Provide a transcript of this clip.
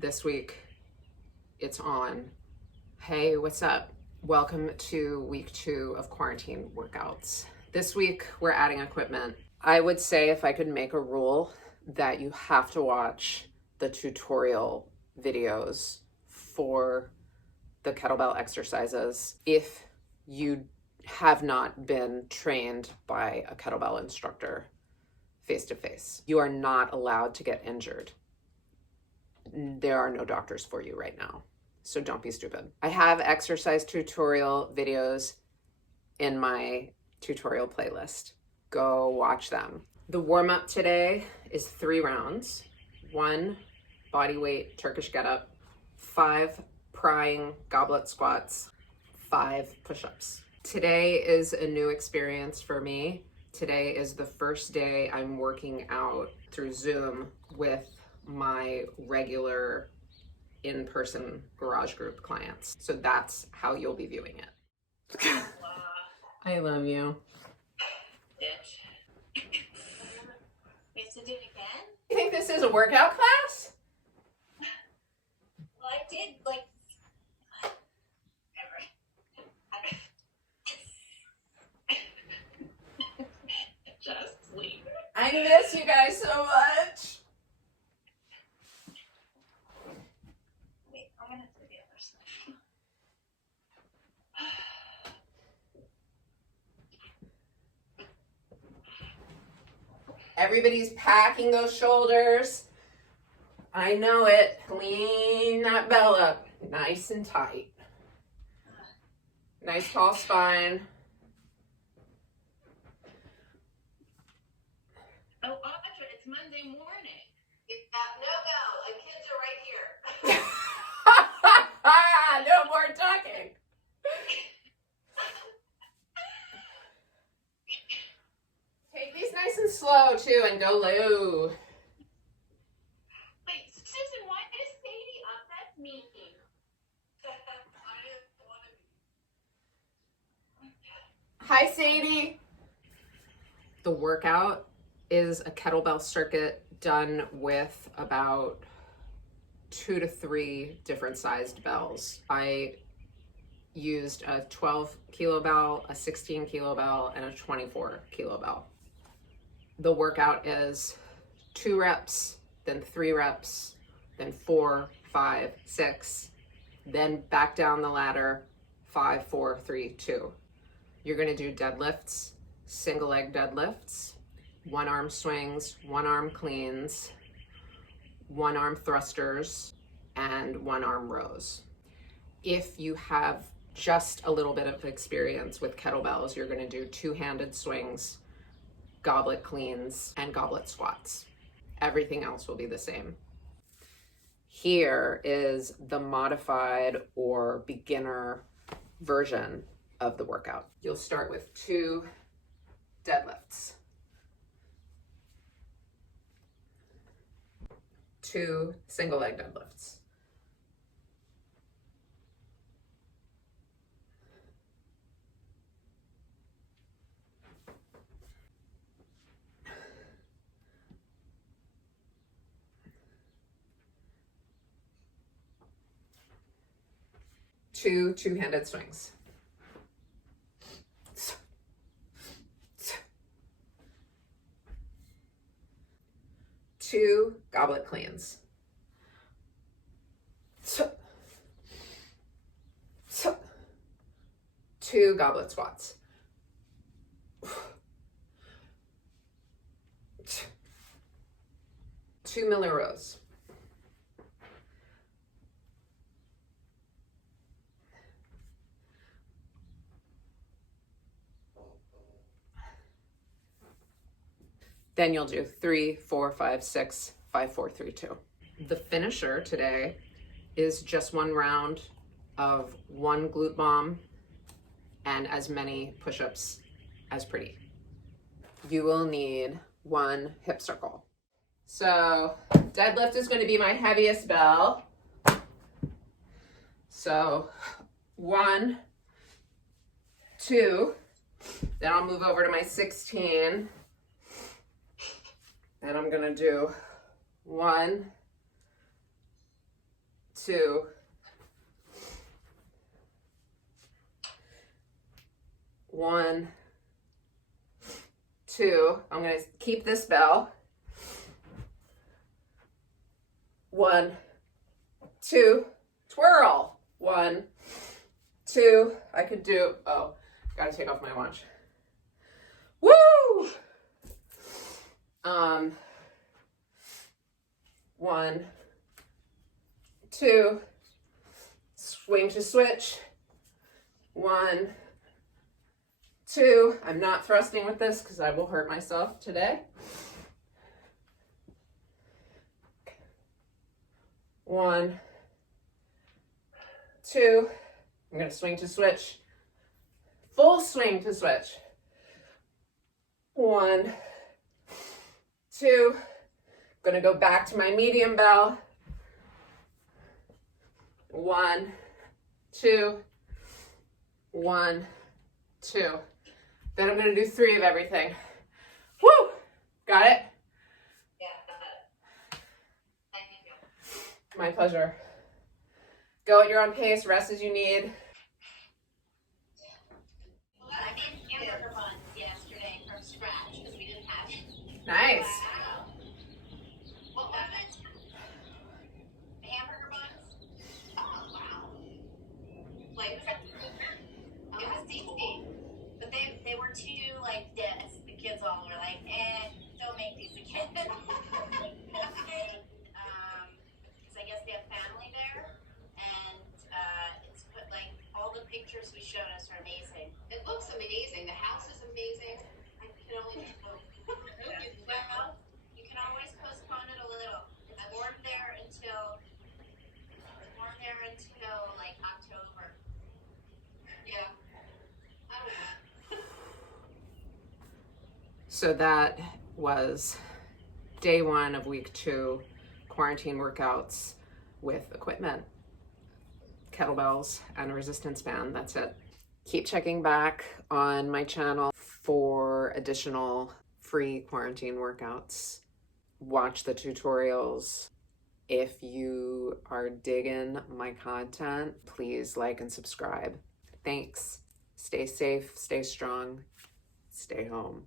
This week, it's on. Hey, what's up? Welcome to week 2 of quarantine workouts. This week, we're adding equipment. I would say if I could make a rule that you have to watch the tutorial videos for the kettlebell exercises if you have not been trained by a kettlebell instructor face-to-face. You are not allowed to get injured. There are no doctors for you right now, so don't be stupid. I have exercise tutorial videos in my tutorial playlist. Go watch them. The warm-up today is 3 rounds, 1 bodyweight Turkish get-up, 5 prying goblet squats, 5 push-ups. Today is a new experience for me. Today is the first day I'm working out through Zoom with my regular in-person garage group clients. So that's how you'll be viewing it. I love you. Bitch. We have to do it again? You think this is a workout class? Well, I did, like, just sleep. I miss you guys so much. Wait, I'm gonna do the other side. Everybody's packing those shoulders. I know it. Lean that bell up. Nice and tight. Nice tall spine. Oh, Audra, it's Monday morning. No, the kids are right here. No more talking. Take these nice and slow too and go low. Wait, Susan, why is Sadie up? That's me. Hi, Sadie. The workout is a kettlebell circuit done with about 2 to 3 different sized bells. I used a 12 kilo bell, a 16 kilo bell, and a 24 kilo bell. The workout is 2 reps, then 3 reps, then 4, 5, 6, then back down the ladder, 5, 4, 3, 2. You're gonna do deadlifts, single leg deadlifts, 1 arm swings, 1 arm cleans, 1 arm thrusters, and 1 arm rows. If you have just a little bit of experience with kettlebells, you're gonna do 2-handed swings, goblet cleans, and goblet squats. Everything else will be the same. Here is the modified or beginner version of the workout. You'll start with 2 deadlifts, 2 single leg deadlifts, 2 2-handed swings, 2 goblet cleans, 2 goblet squats, 2 Miller rows, 'Then you'll do 3, 4, 5, 6, 5, 4, 3, 2. The finisher today is just 1 round of 1 glute bomb and as many push-ups as pretty. You will need 1 hip circle. So deadlift is going to be my heaviest bell. So 1, 2, then I'll move over to my 16. And I'm gonna do 1, 2. 1, 2. I'm going to keep this bell. 1, 2, twirl. 1, 2. I could do, oh, gotta take off my watch. Woo! 1, 2, swing to switch. 1, 2. I'm not thrusting with this because I will hurt myself today. 1, 2. I'm going to swing to switch. Full swing to switch. 1, 2. I'm going to go back to my medium bell. 1, 2. 1, 2. Then I'm going to do 3 of everything. Woo! Got it? Yeah, got it. Thank you. My pleasure. Go at your own pace, rest as you need. Well, I made hamburger buns yesterday from scratch because we didn't have it. Nice. Wow. What was it? Hamburger buns? Oh, wow. Like, it was tasty. But they were too, like, dense. The kids all were like, don't make these again. Because I guess they have family there. And it's put, like, all the pictures we showed us are amazing. It looks amazing. The house is amazing. I can only well, you can always postpone it a little. It's warm there until like October. Yeah. I don't know. So that was day 1 of week 2 quarantine workouts with equipment, kettlebells, and a resistance band. That's it. Keep checking back on my channel for additional free quarantine workouts. Watch the tutorials. If you are digging my content, please like and subscribe. Thanks. Stay safe, stay strong, stay home.